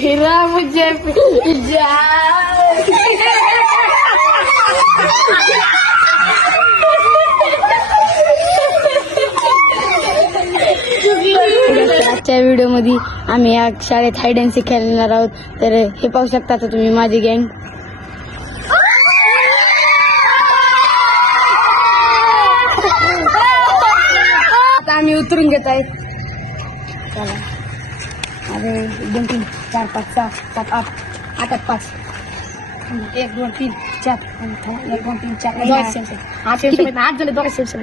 हिरा मुझे आजच्या व्हिडिओ मध्ये आम्ही या शाळेत हाईड अँड सीक खेळणार आहोत. तर हे पाहू शकता तर तुम्ही माझी गँग. आता आम्ही उतरून घेत आहे. चला अरे 1 2 3 4 5 6 7 8 8 5 1 2 3 4 1 2 3 4 8 झाले दोघे सेल्स.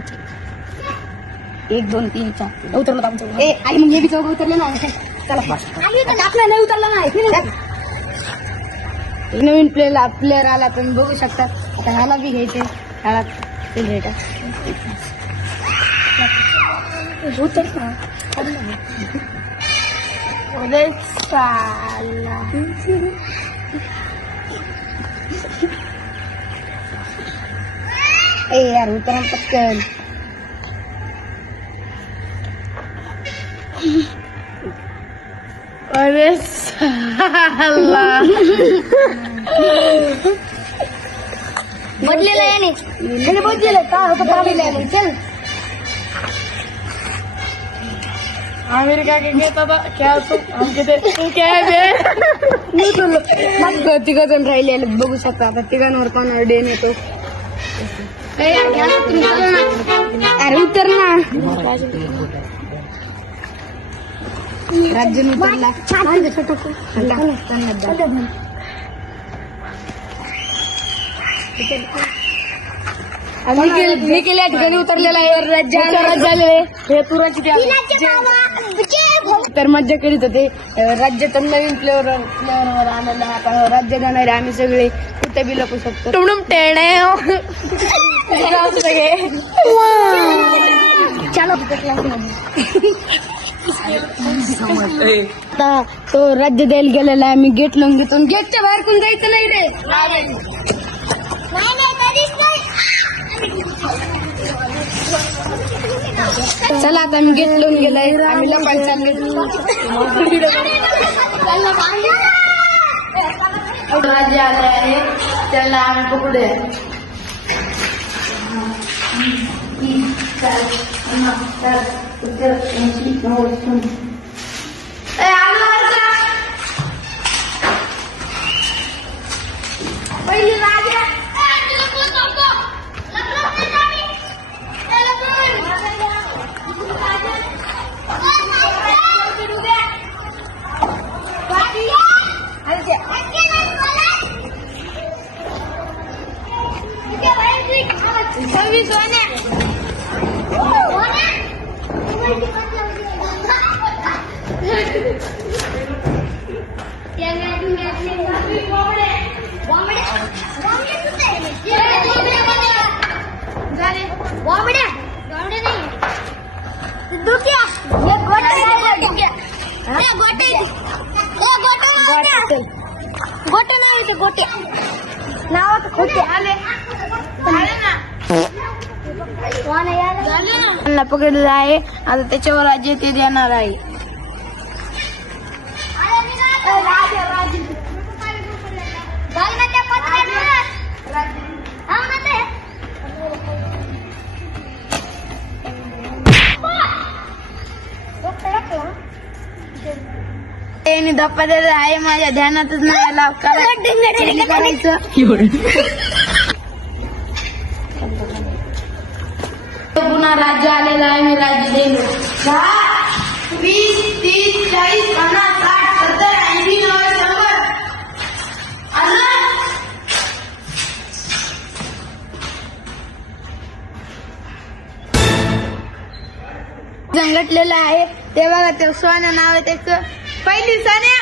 1 2 3 4 उतरलं आमचं. ए आई मग हे बी चौघ उतरलं ना. चला आपला नाही उतरला नाही. नवीन प्लेअर आला तुम्ही बघू शकता. आता ह्याला बी घ्यायचे. ह्याला उतर ना ए यार उतरा पटकन. अरे बदलेला याने बदलेलं का होतं. चल अमेरिका के कहता था क्या तुम क्या है. तिघ जण राहिले बघू शकता. आता तिघांवर कोणावर डेन येतो. अरे उतर ना. राज्य उतरला. निखिल या ठिकाणी उतरलेला आहे. राज्य हे तुराची तर मज्जा करीत होते. राज्य तर नवीन प्लेअर आलेला. आता राज्य जाणारे आम्ही सगळे कुठे बी लपू शकतो. आता तो राज्य द्यायला गेलेला आहे. मी गेट लावून घेतो. गेटच्या बाहेर कोण जायचं नाही रे. चला आता मी गेट लावून गेलाय. आम्ही लपायला चालले. राज्य आले आहे. त्याला आम्ही पकडूया. गोटे नाही गोटे नावाचं खोटे आले ना. पकडलेलं आहे. आता त्याच्यावर राज्य ते देणार आहे. धप्पा दिलेला आहे. माझ्या ध्यानातच नाही आला करायचं. पुन्हा राज्य आलेलं आहे. मी राज्य दिलो. 20 30 40 50 60 70 80 90 संघटलेलं आहे. ते बघा ते सोन्या नाव आहे त्याचं. पहिली सोन्या.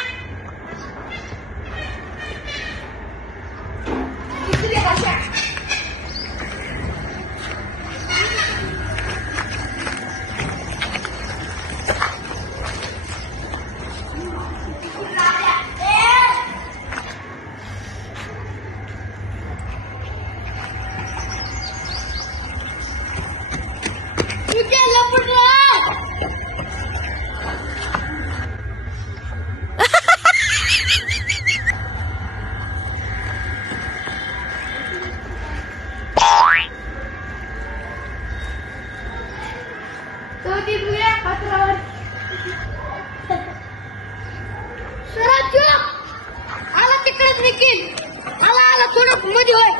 आला तिकडेच निघील. आला थोडं मध्ये होय.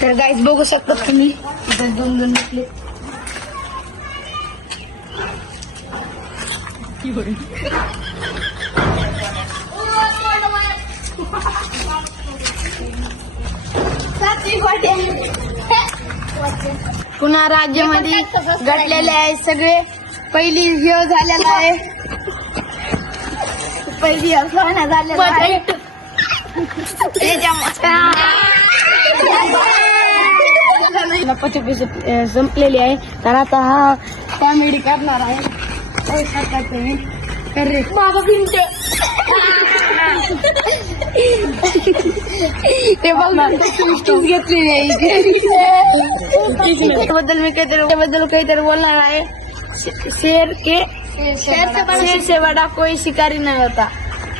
तर गाईज बघू शकता तुम्ही इथं दोन निघले. पुन्हा राज्यामध्ये घडलेले आहे सगळे. पहिली हे झालेला आहे. पहिली असं झालेला आहे. पैसे संपलेली आहे. तर आता हा कॉमेडी करणार आहे. ते घेतलेली आहे. त्याबद्दल मी काहीतरी बोलणार आहे. शेर से बड़ा कोई शिकारी नहीं होता.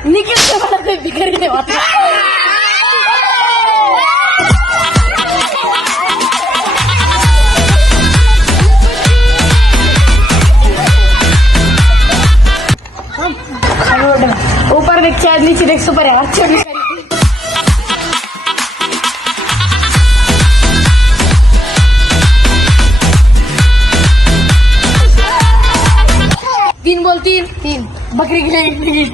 निखिल से बड़ा कोई भिखारी नहीं होता. ऊपर देख चार नीचे देख सुपर है. अच्छा भिखारी. तीन बोल तीन बकरी गिरी.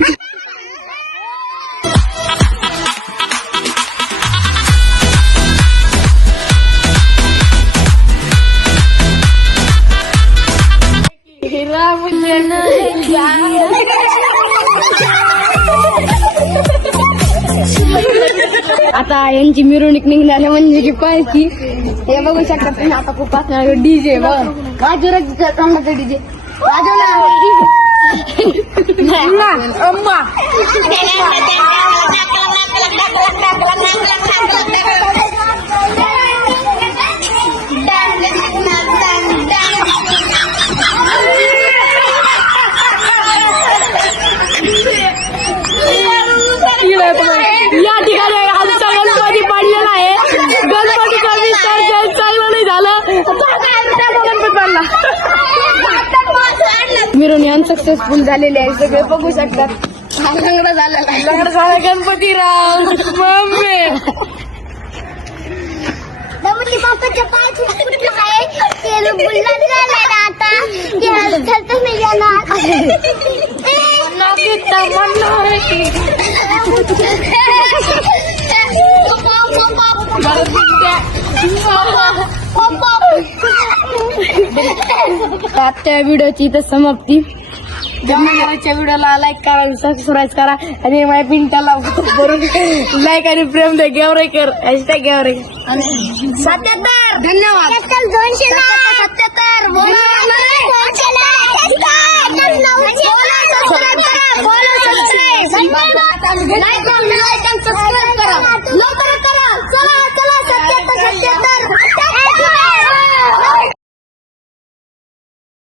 आता यांची मिरवणूक निघणार म्हणजे की पाहिजे. हे बघू शकता तुम्ही. आता खूप असणार डीजे वाजवराचं डीजे अम्मा. या ठिकाणी आमचा गणपती पडलेला आहे. गणपतीचा विसर्जन चांगलं नाही झालं. मिरवणूक अनसक्सेसफुल झालेली आहे. सगळे बघू शकतात. लग्न झालं गणपतीराव मम्मी. गणपती बाप्पाच्या पाय फुटलं आहे. ते बुलढाणा झालं आता. ते हलतच नाही जाणार. आजच्या व्हिडिओची इथं समाप्ती. आजच्या व्हिडिओला लाईक करा, सबस्क्राईब करा आणि माझ्या पिंटाला बरोबर लाईक आणि प्रेम द्या. गेवरेकर हॅशटॅग गेवरेकर. 77 धन्यवाद. 277 बोला.